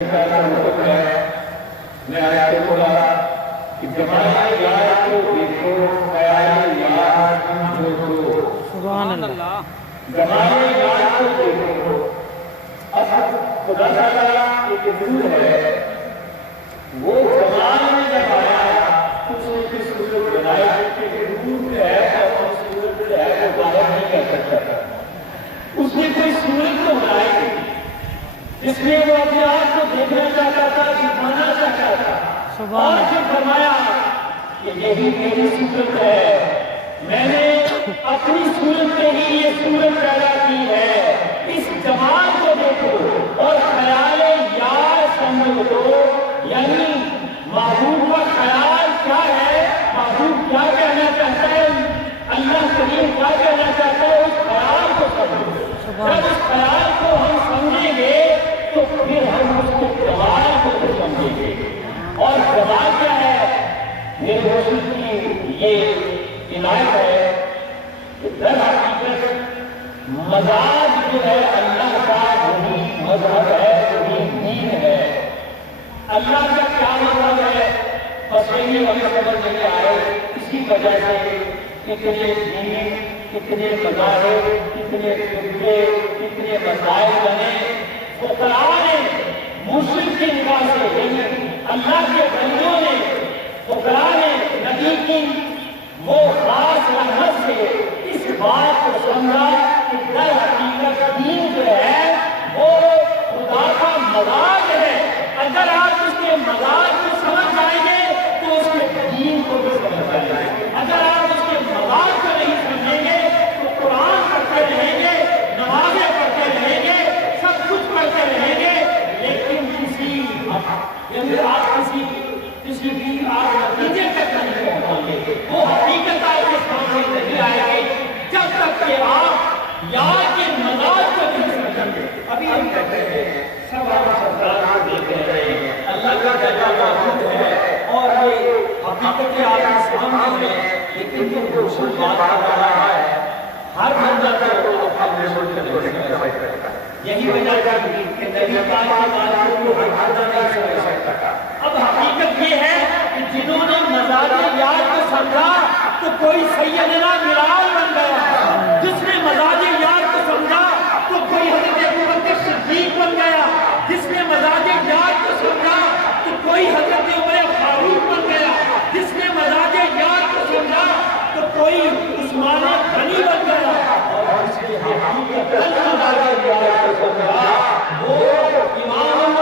میں آیات کو پڑھا کہ زمانہ یاد کو دیکھو خیال یاد جو سبحان اللہ زمانہ یاد کو دیکھو. اب خدا تعالیٰ ایک نور ہے، وہ زمانے میں جب آیا اس نے کی صورت بنائی کہ نور ہے اور اس صورت ہے وہ ظاہر نہیں کر سکتا تھا. اس نے کوئی صورت کو بنائی تھی جس میں وہ اپنے آپ کو دیکھنا چاہتا تھا، دکھانا چاہتا تھا، اور پھر فرمایا کہ یہی میری صورت ہے، میں نے اپنی صورت میں ہی یہ صورت پیدا کی ہے، اس جمال کو دیکھو اور خیال یار سمجھ لو. یعنی محبوب کا خیال کیا ہے، محبوب کیا کہنا چاہتا ہے، اللہ کریم کیا کہنا چاہتا ہے، اس خیال کو سمجھو. جب اس خیال کو ہم سمجھیں گے تو پھر ہم اس کے جمال کو بھی سمجھیں گے. اور جمال کیا ہے؟ میرے رسول کی یہ عنایت ہے کہ در حقیقت مزاج جو ہے اللہ کا وہی مذہب ہے، وہی دین ہے. اللہ کا کیا مطلب ہے بس یہی ہمیں سمجھ نہیں آئے. اسی وجہ سے کتنے دین، کتنے مذاہب، کتنے فرقے، کتنے مسائل بنے. فقراء نے مسلم کی نگاہ سے، یعنی اللہ کے بندوں نے، فقراء نے نبی کی وہ خاص رحمت سے اس بات کو سمجھا کہ در حقیقت دین جو ہے وہ خدا کا مزاج ہے. اگر آپ اس کے مزاج کو سمجھ جائیں گے تو اس کے دین کو بھی سمجھ جائیں گے. اگر آپ اس کے مزاج کو نہیں سمجھیں گے تو قرآن پڑھتے رہیں گے، نمازیں پڑھتے رہیں گے، سب کچھ پڑھتے رہیں گے، لیکن آپ کسی بھی آپ نتیجے تک نہیں پہنچیں گے. وہ حقیقت آپ کے سامنے نہیں آئے گی جب تک کہ آپ یار کے مزاج کو نہیں سمجھیں گے. ابھی ہم کہتے ہیں سب ہم سرکار کو دیکھ رہے ہیں، اللہ کا جگہ موجود ہے اور یہ حقیقت آپ کے سامنے ہے، لیکن جو رسول بات کر رہا ہے ہر بندہ کو اپنے رسول کے نہیں سمجھ سکتا. یہی وجہ ہے کہ نبی پاک کی بات کو ہر بندہ نہیں سمجھ سکتا. اب حقیقت یہ ہے کہ جنہوں نے مزاج یار کو سمجھا تو کوئی سیدنا بلال بن گیا، جس نے مزاج یار کو سمجھا تو کوئی حضرت ابوبکر صدیق بن گیا، جس نے مزاج یار کو سمجھا تو کوئی حضرت عمر فاروق بن گیا، جس نے مزاج یار کو سمجھا تو کوئی عثمان غنی بن گیا. اور اس کے حقیقت مزاج یار کو سمجھا وہ امام